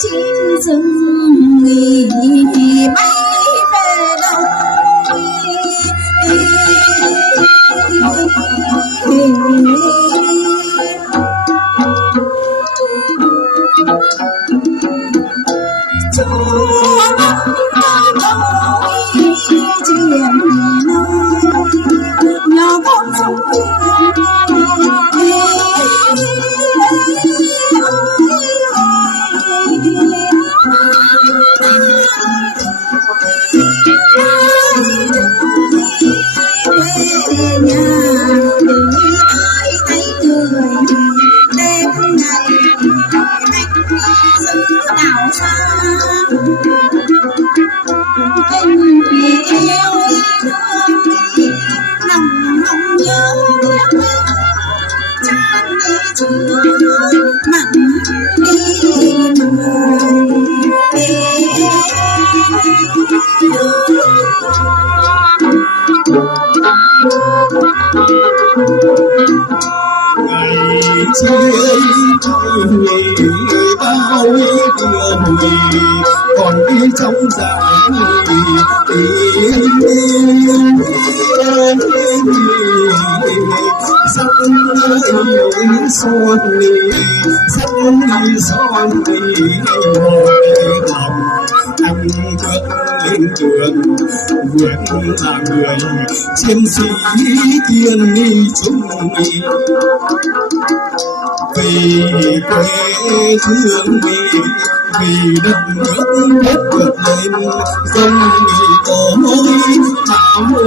chim rừng nghỉ bay về đâu nhỏ con sống bao điều còn đi trong dạng sắc son anh cất lên trường nguyện là người chiến sĩ thiên nghi chung vì quê hương vì đất nước đất vượt lên dân có mối thảo môi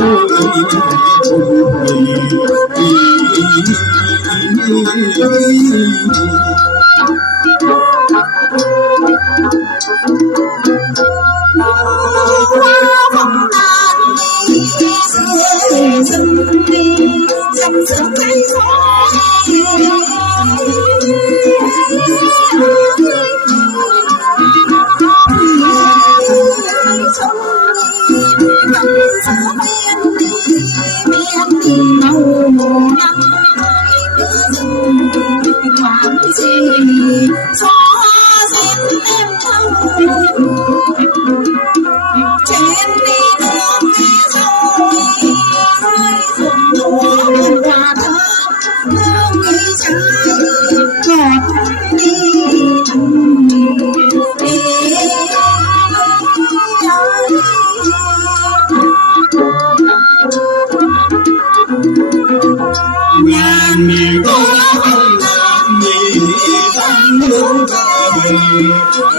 cùng